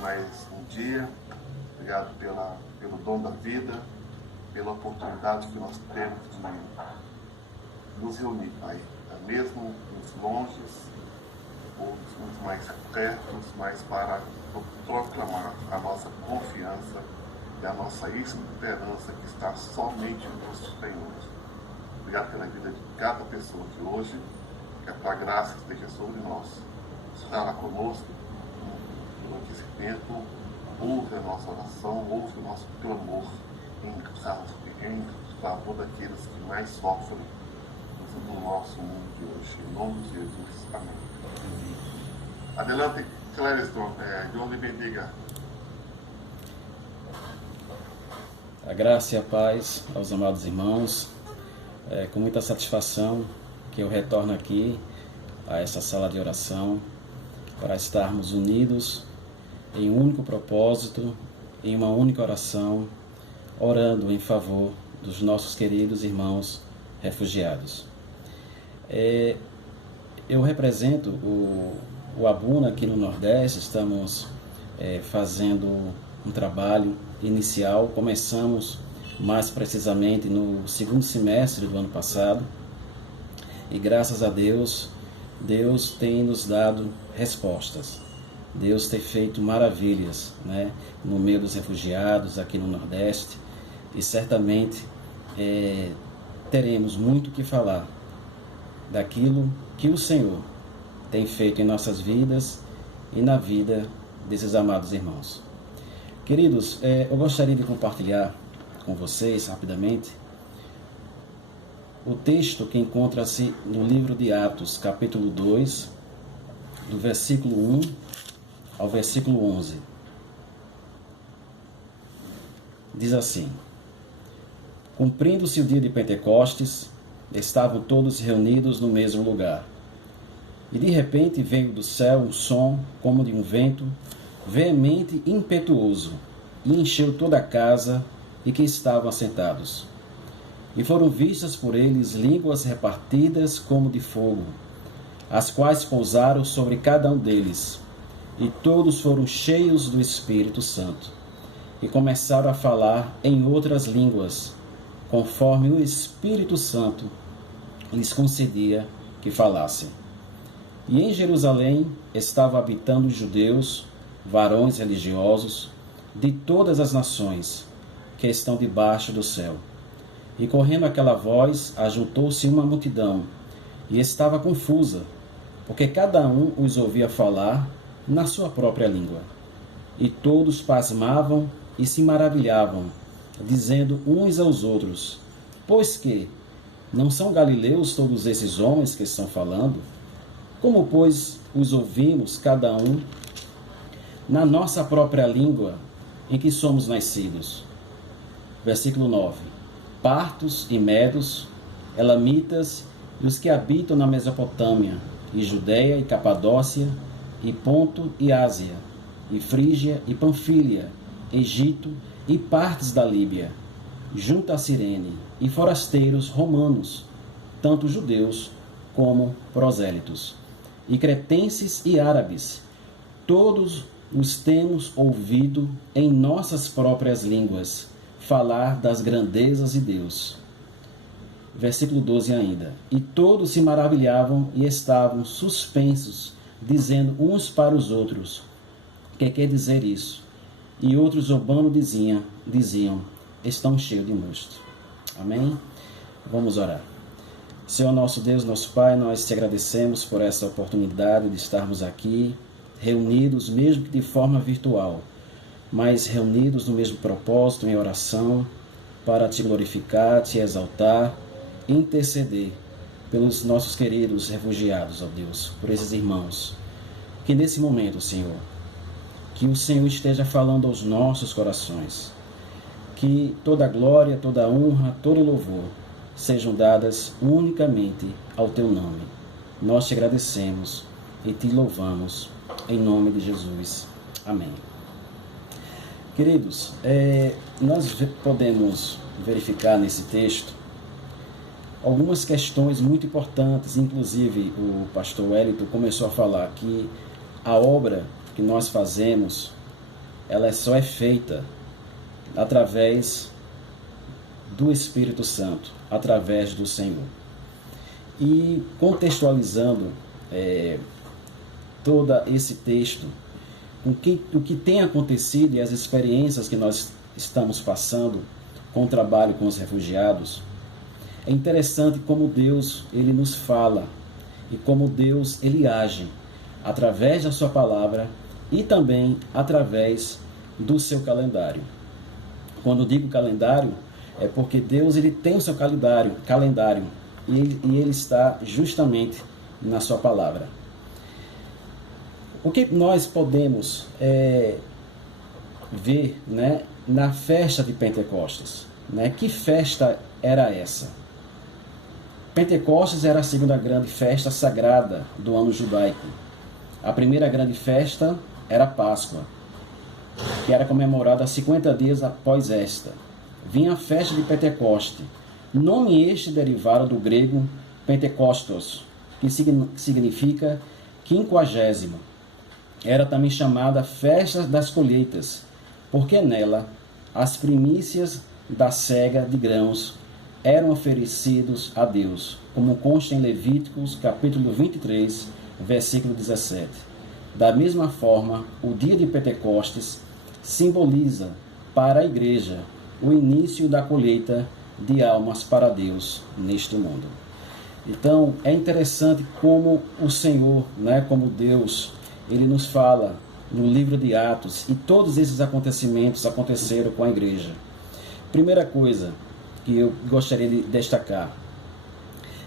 mais um dia. Obrigado pelo dom da vida, pela oportunidade que nós temos de nos reunir, Pai. Mesmo nos longes, ou nos mais pertos, mas para proclamar a nossa confiança e a nossa esperança que está somente no Senhor. Obrigado pela vida de cada pessoa de hoje, que a tua graça esteja sobre nós. Estará conosco durante esse tempo, ouve a nossa oração, ouve o nosso clamor em favor daqueles que mais sofrem no nosso mundo de hoje. Em nome de Jesus. Amém. Adelante, Clériston. Deus lhe bendiga. A graça e a paz aos amados irmãos. Com muita satisfação que eu retorno aqui a essa sala de oração para estarmos unidos em um único propósito, em uma única oração, orando em favor dos nossos queridos irmãos refugiados. Eu represento o Abuna aqui no Nordeste. Estamos fazendo um trabalho inicial. Começamos mais precisamente no segundo semestre do ano passado e graças a Deus, Deus tem nos dado respostas. Deus tem feito maravilhas, no meio dos refugiados aqui no Nordeste, e certamente teremos muito o que falar daquilo que o Senhor tem feito em nossas vidas e na vida desses amados irmãos. Queridos, eu gostaria de compartilhar com vocês rapidamente o texto que encontra-se no livro de Atos, capítulo 2, do versículo 1 ao versículo 11. Diz assim: Cumprindo-se o dia de Pentecostes, estavam todos reunidos no mesmo lugar. E de repente veio do céu um som como de um vento veemente e impetuoso, e encheu toda a casa e que estavam assentados. E foram vistas por eles línguas repartidas como de fogo, as quais pousaram sobre cada um deles, e todos foram cheios do Espírito Santo, e começaram a falar em outras línguas, conforme o Espírito Santo lhes concedia que falassem. E em Jerusalém estavam habitando os judeus, varões religiosos, de todas as nações que estão debaixo do céu. E correndo aquela voz, ajuntou-se uma multidão, e estava confusa, porque cada um os ouvia falar na sua própria língua. E todos pasmavam e se maravilhavam, dizendo uns aos outros: Pois que não são galileus todos esses homens que estão falando? Como, pois, os ouvimos cada um na nossa própria língua em que somos nascidos? Versículo 9. Partos e medos, elamitas e os que habitam na Mesopotâmia, e Judeia e Capadócia, e Ponto e Ásia, e Frígia e Panfília, Egito e partes da Líbia, junto a Cirene, e forasteiros romanos, tanto judeus como prosélitos, e cretenses e árabes, todos os temos ouvido em nossas próprias línguas falar das grandezas de Deus. Versículo 12 ainda. E todos se maravilhavam e estavam suspensos, dizendo uns para os outros: que quer dizer isso? E outros zombando diziam: estão cheios de mosto. Amém? Vamos orar. Senhor nosso Deus, nosso Pai, nós te agradecemos por essa oportunidade de estarmos aqui, reunidos, mesmo que de forma virtual, mas reunidos no mesmo propósito, em oração, para te glorificar, te exaltar, interceder pelos nossos queridos refugiados, ó Deus, por esses irmãos. Que nesse momento, Senhor, que o Senhor esteja falando aos nossos corações, que toda glória, toda honra, todo louvor sejam dadas unicamente ao Teu nome. Nós te agradecemos e te louvamos, em nome de Jesus. Amém. Queridos, nós podemos verificar nesse texto algumas questões muito importantes. Inclusive, o pastor Wellington começou a falar que a obra que nós fazemos ela só é feita através do Espírito Santo, através do Senhor. E contextualizando todo esse texto, o que tem acontecido e as experiências que nós estamos passando com o trabalho com os refugiados, é interessante como Deus ele nos fala e como Deus ele age através da sua palavra e também através do seu calendário. Quando digo calendário, é porque Deus ele tem o seu calendário e ele está justamente na sua palavra. O que nós podemos ver, né, na festa de Pentecostes? Né? Que festa era essa? Pentecostes era a segunda grande festa sagrada do ano judaico. A primeira grande festa era a Páscoa, que era comemorada 50 dias após esta. Vinha a festa de Pentecoste, nome este derivado do grego Pentecostos, que significa 50º. Era também chamada Festa das Colheitas, porque nela as primícias da cega de grãos eram oferecidos a Deus, como consta em Levíticos, capítulo 23, versículo 17. Da mesma forma, o dia de Pentecostes simboliza para a igreja o início da colheita de almas para Deus neste mundo. Então, é interessante como o Senhor, né, como Deus, ele nos fala no livro de Atos, e todos esses acontecimentos aconteceram com a igreja. Primeira coisa que eu gostaria de destacar,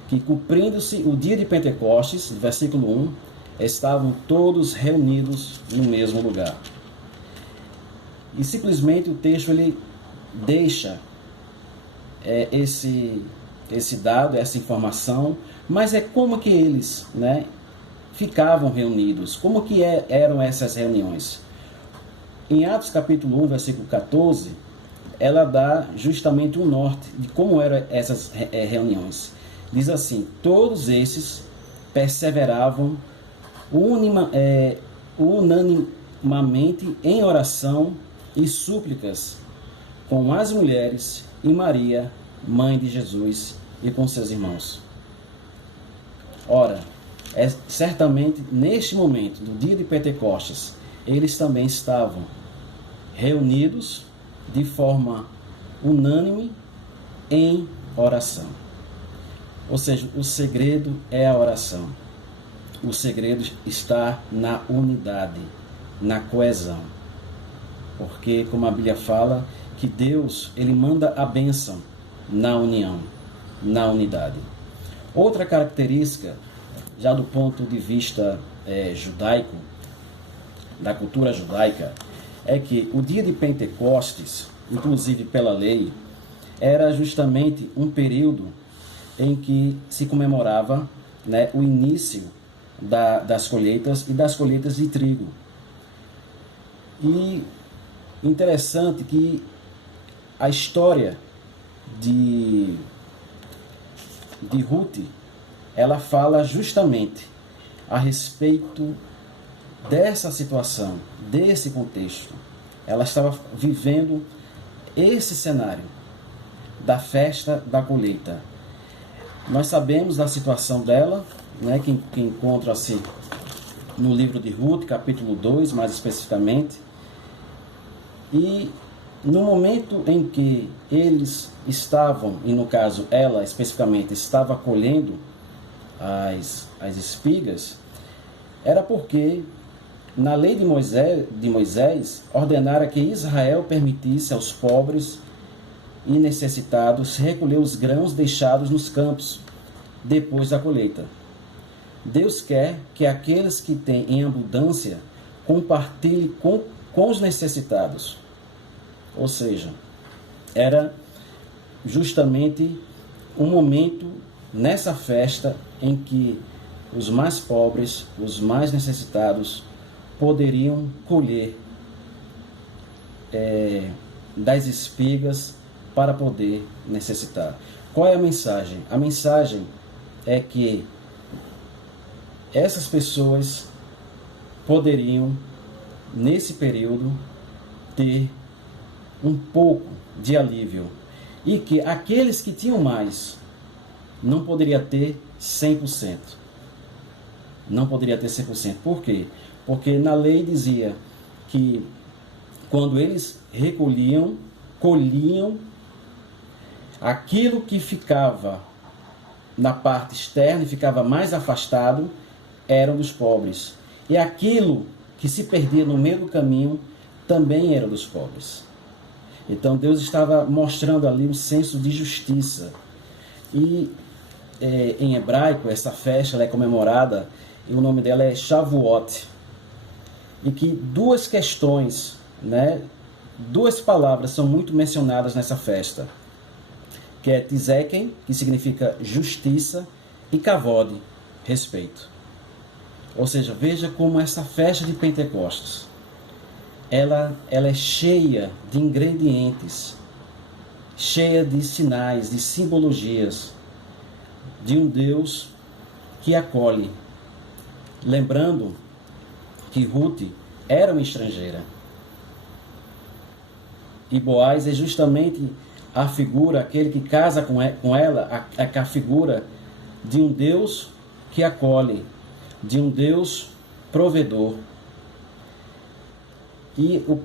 que cumprindo-se o dia de Pentecostes, versículo 1, estavam todos reunidos no mesmo lugar. E simplesmente o texto ele deixa esse dado, essa informação, mas é como que eles, né, ficavam reunidos, como que eram essas reuniões. Em Atos capítulo 1, versículo 14, ela dá justamente o norte de como eram essas reuniões. Diz assim: todos esses perseveravam unanimemente em oração e súplicas com as mulheres e Maria, mãe de Jesus, e com seus irmãos. Ora, certamente neste momento, do dia de Pentecostes, eles também estavam reunidos de forma unânime em oração. Ou seja, o segredo é a oração. O segredo está na unidade, na coesão. Porque, como a Bíblia fala, que Deus ele manda a bênção na união, na unidade. Outra característica, já do ponto de vista judaico, da cultura judaica, é que o dia de Pentecostes, inclusive pela lei, era justamente um período em que se comemorava, né, o início das colheitas e das colheitas de trigo. E interessante que a história de Ruth, ela fala justamente a respeito dessa situação, desse contexto. Ela estava vivendo esse cenário da festa da colheita. Nós sabemos da situação dela, né, que encontra-se no livro de Ruth, capítulo 2, mais especificamente. E no momento em que eles estavam, e no caso ela especificamente estava colhendo as espigas, era porque na lei de Moisés ordenara que Israel permitisse aos pobres e necessitados recolher os grãos deixados nos campos depois da colheita. Deus quer que aqueles que têm em abundância compartilhem com os necessitados. Ou seja, era justamente um momento nessa festa em que os mais pobres, os mais necessitados, poderiam colher das espigas para poder necessitar. Qual é a mensagem? A mensagem é que essas pessoas poderiam, nesse período, ter um pouco de alívio e que aqueles que tinham mais não poderia ter 100%. Não poderia ter 100%. Por quê? Porque na lei dizia que quando eles colhiam, aquilo que ficava na parte externa e ficava mais afastado eram dos pobres. E aquilo que se perdia no meio do caminho também era dos pobres. Então Deus estava mostrando ali um senso de justiça. E em hebraico, essa festa ela é comemorada e o nome dela é Shavuot. E que duas questões, duas palavras são muito mencionadas nessa festa, que é Tzedek, que significa justiça, e Kavod, respeito. Ou seja, veja como essa festa de Pentecostes, ela é cheia de ingredientes, cheia de sinais, de simbologias, de um Deus que acolhe. Lembrando que Ruth era uma estrangeira. E Boaz é justamente a figura, aquele que casa com ela, a figura de um Deus que acolhe, de um Deus provedor. E o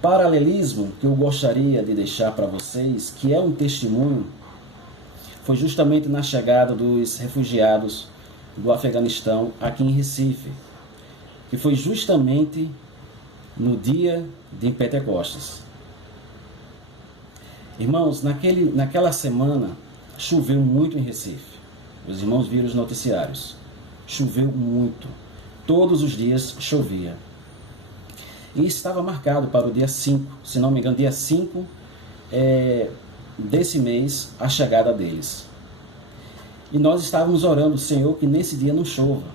paralelismo que eu gostaria de deixar para vocês, que é um testemunho, foi justamente na chegada dos refugiados do Afeganistão aqui em Recife, que foi justamente no dia de Pentecostes. Irmãos, naquela semana choveu muito em Recife. Os irmãos viram os noticiários. Choveu muito. Todos os dias chovia. E estava marcado para o dia 5, se não me engano, dia 5 desse mês, a chegada deles. E nós estávamos orando, Senhor, que nesse dia não chova.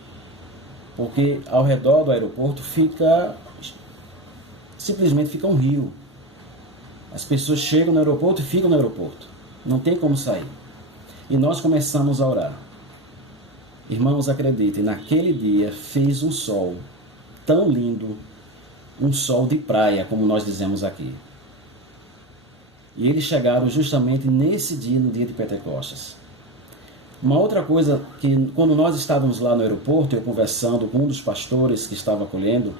Porque ao redor do aeroporto simplesmente fica um rio. As pessoas chegam no aeroporto e ficam no aeroporto. Não tem como sair. E nós começamos a orar. Irmãos, acreditem, naquele dia fez um sol tão lindo, um sol de praia, como nós dizemos aqui. E eles chegaram justamente nesse dia, no dia de Pentecostes. Uma outra coisa, que quando nós estávamos lá no aeroporto, eu conversando com um dos pastores que estava acolhendo,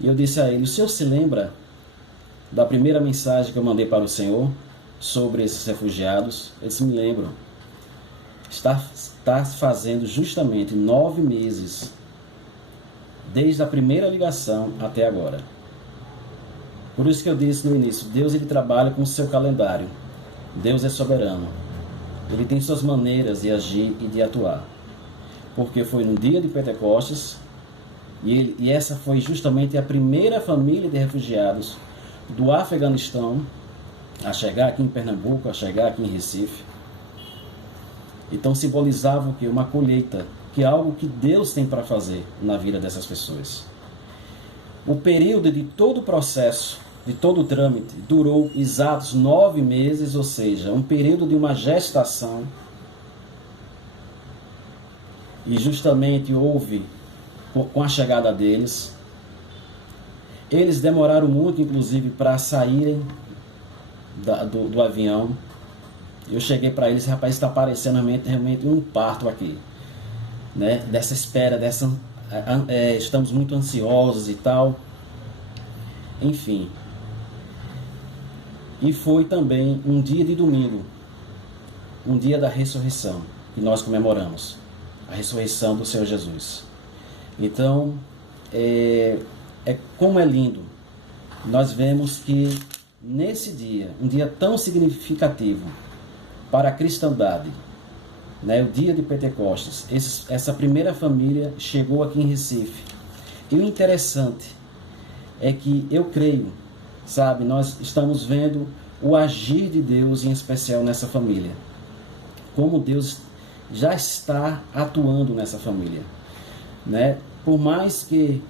e eu disse a ele, o senhor se lembra da primeira mensagem que eu mandei para o Senhor sobre esses refugiados? Ele disse, me lembro. Está fazendo justamente 9 meses, desde a primeira ligação até agora. Por isso que eu disse no início, Deus ele trabalha com o seu calendário. Deus é soberano. Ele tem suas maneiras de agir e de atuar. Porque foi no dia de Pentecostes, e essa foi justamente a primeira família de refugiados do Afeganistão a chegar aqui em Pernambuco, a chegar aqui em Recife. Então simbolizava o quê? Uma colheita, que é algo que Deus tem para fazer na vida dessas pessoas. O período de todo o processo, de todo o trâmite, durou exatos 9 meses, ou seja, um período de uma gestação. E justamente houve, com a chegada deles, eles demoraram muito, inclusive, para saírem do avião. Eu cheguei para eles, rapaz, está parecendo realmente um parto aqui, dessa espera, estamos muito ansiosos e tal, enfim. E foi também um dia de domingo, um dia da ressurreição, que nós comemoramos, a ressurreição do Senhor Jesus. Então, como é lindo, nós vemos que nesse dia, um dia tão significativo para a cristandade, o dia de Pentecostes, essa primeira família chegou aqui em Recife. E o interessante é que eu creio, nós estamos vendo o agir de Deus em especial nessa família. Como Deus já está atuando nessa família. Por mais que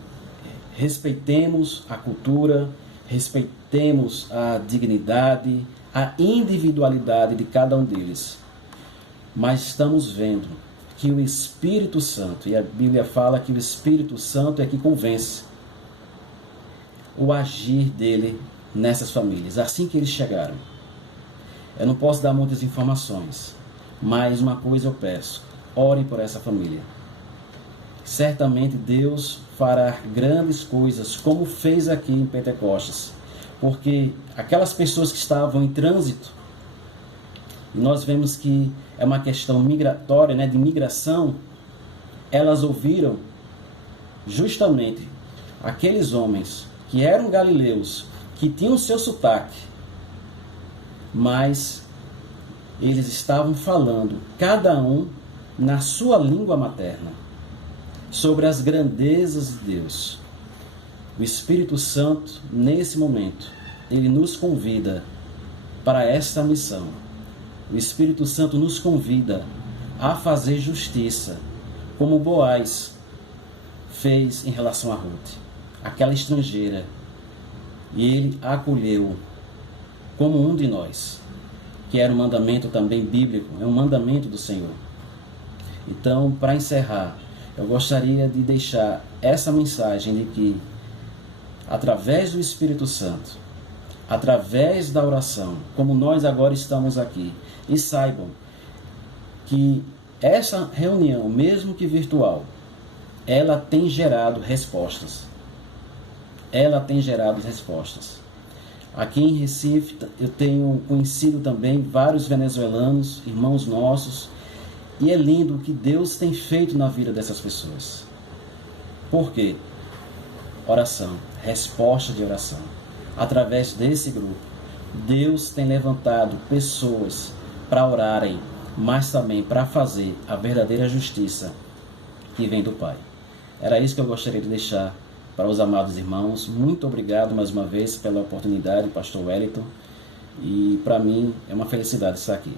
respeitemos a cultura, respeitemos a dignidade, a individualidade de cada um deles, mas estamos vendo que o Espírito Santo, e a Bíblia fala que o Espírito Santo é que convence. o agir dele nessas famílias, assim que eles chegaram. Eu não posso dar muitas informações, mas uma coisa eu peço: ore por essa família. Certamente Deus fará grandes coisas, como fez aqui em Pentecostes, porque aquelas pessoas que estavam em trânsito, e nós vemos que é uma questão migratória, né, de migração, elas ouviram justamente aqueles homens que eram galileus, que tinham seu sotaque, mas eles estavam falando, cada um na sua língua materna, sobre as grandezas de Deus. O Espírito Santo, nesse momento, ele nos convida para esta missão. O Espírito Santo nos convida a fazer justiça, como Boaz fez em relação a Ruth, aquela estrangeira, e ele a acolheu como um de nós, que era um mandamento também bíblico, é um mandamento do Senhor. Então, para encerrar, eu gostaria de deixar essa mensagem de que, através do Espírito Santo, através da oração, como nós agora estamos aqui, e saibam que essa reunião, mesmo que virtual, ela tem gerado respostas. Ela tem gerado respostas. Aqui em Recife, eu tenho conhecido também vários venezuelanos, irmãos nossos, e é lindo o que Deus tem feito na vida dessas pessoas. Por quê? Oração, resposta de oração. Através desse grupo, Deus tem levantado pessoas para orarem, mas também para fazer a verdadeira justiça que vem do Pai. Era isso que eu gostaria de deixar para os amados irmãos. Muito obrigado mais uma vez pela oportunidade, Pastor Wellington. E para mim é uma felicidade estar aqui.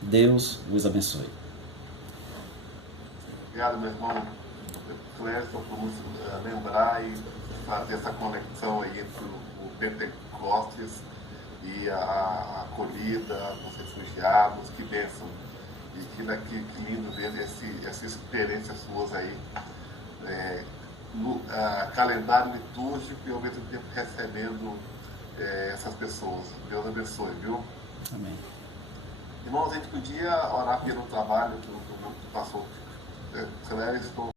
Deus os abençoe. Obrigado, meu irmão Clécio, por nos lembrar e fazer essa conexão aí entre o Pentecostes e a acolhida dos refugiados. Que bênção! E que lindo ver essa experiência suas aí, no calendário litúrgico e ao mesmo tempo recebendo essas pessoas. Deus abençoe, viu? Amém. Irmãos, a gente podia orar pelo trabalho do pastor Clécio.